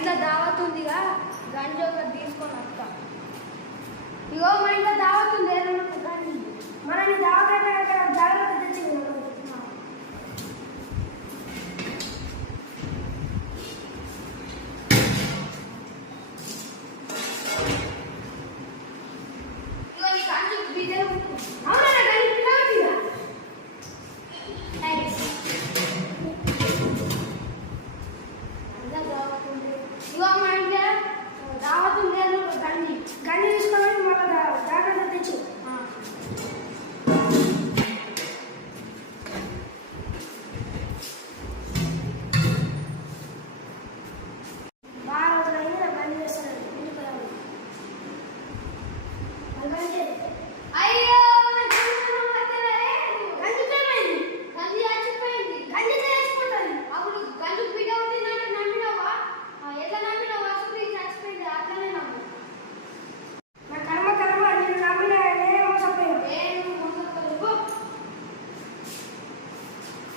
ఇంట్లో దావత్ ఉందిగా గంజి ఒకటి తీసుకొని వస్తా. ఇగో మా ఇంట్లో దావత్ ఉంది, గంజి మనని దావత్ జాగ్రత్త తెచ్చింది. ఇగో మా ఇంట్లో దావత్